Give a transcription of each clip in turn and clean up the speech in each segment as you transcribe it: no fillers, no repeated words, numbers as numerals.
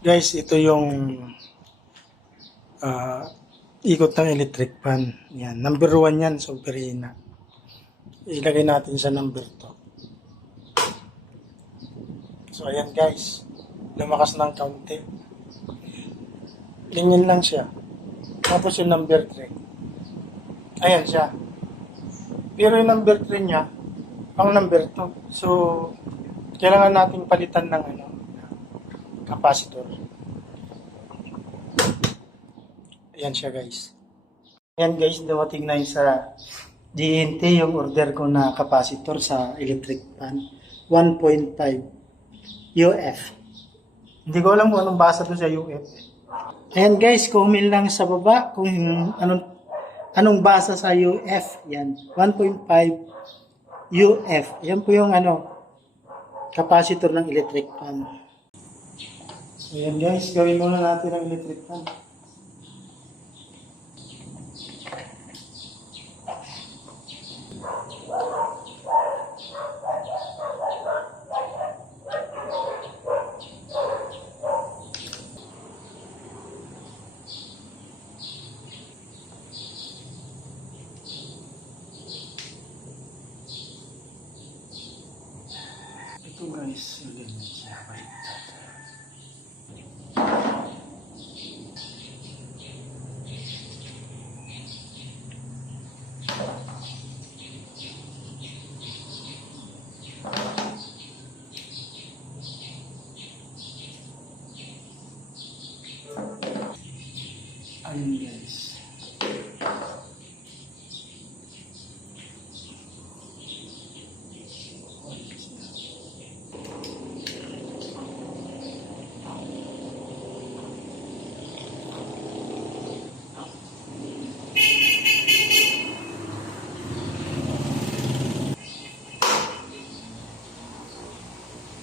Guys, ito yung ah, ikot ng electric fan. Yan. Number 1 yan, Soberina. Ilagay natin sa number 2. So, ayan guys. Lumakas ng kaunti. Ganyan lang siya. Tapos yung number 3. Ayan siya. Pero yung number 3 niya, ang number 2. So, kailangan nating palitan ng capacitor. Ayan siya guys. Ayan guys, dumating na yung sa DNT yung order ko na capacitor sa electric fan. 1.5 UF. Hindi ko alam kung anong basa doon sa UF. Ayan guys, comment lang sa baba kung anong basa sa UF. Yan, 1.5 UF. Yan po yung capacitor ng electric fan. Ayan guys, gawin muna natin ang electric fan. Ito guys, ganyan siya. Baliktad. Ayun guys.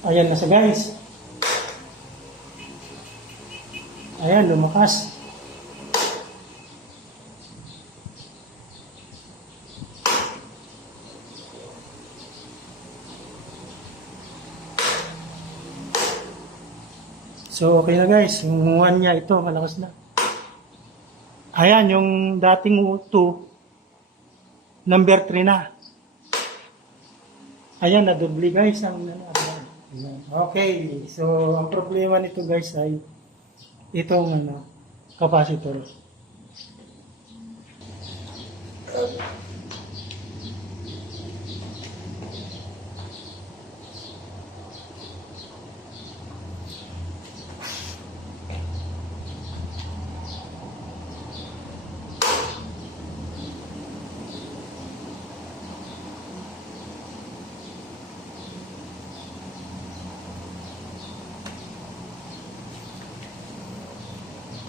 Ayan na siya guys. Ayan, lumakas. So, okay na guys. Yung 1 niya ito, malakas na. Ayan, yung dating 2, number 3 na. Ayan, nadubli guys. Okay, so ang problema nito guys ay itong capacitor.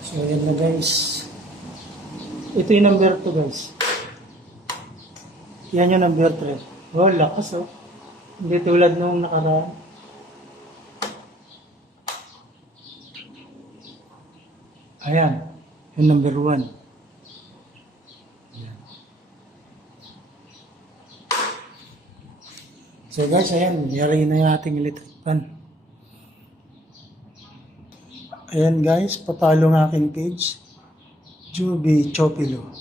So, ayan na guys. Ito yung number 2 guys. Yan yung number 3. Oh, lakas oh. Hindi tulad nung nakaraan. Ayan. Yung number 1. Ayan. So guys, ayan. Yari na yung ating electric fan. Ayan guys, papalo ng aking page, Juby Chopilo.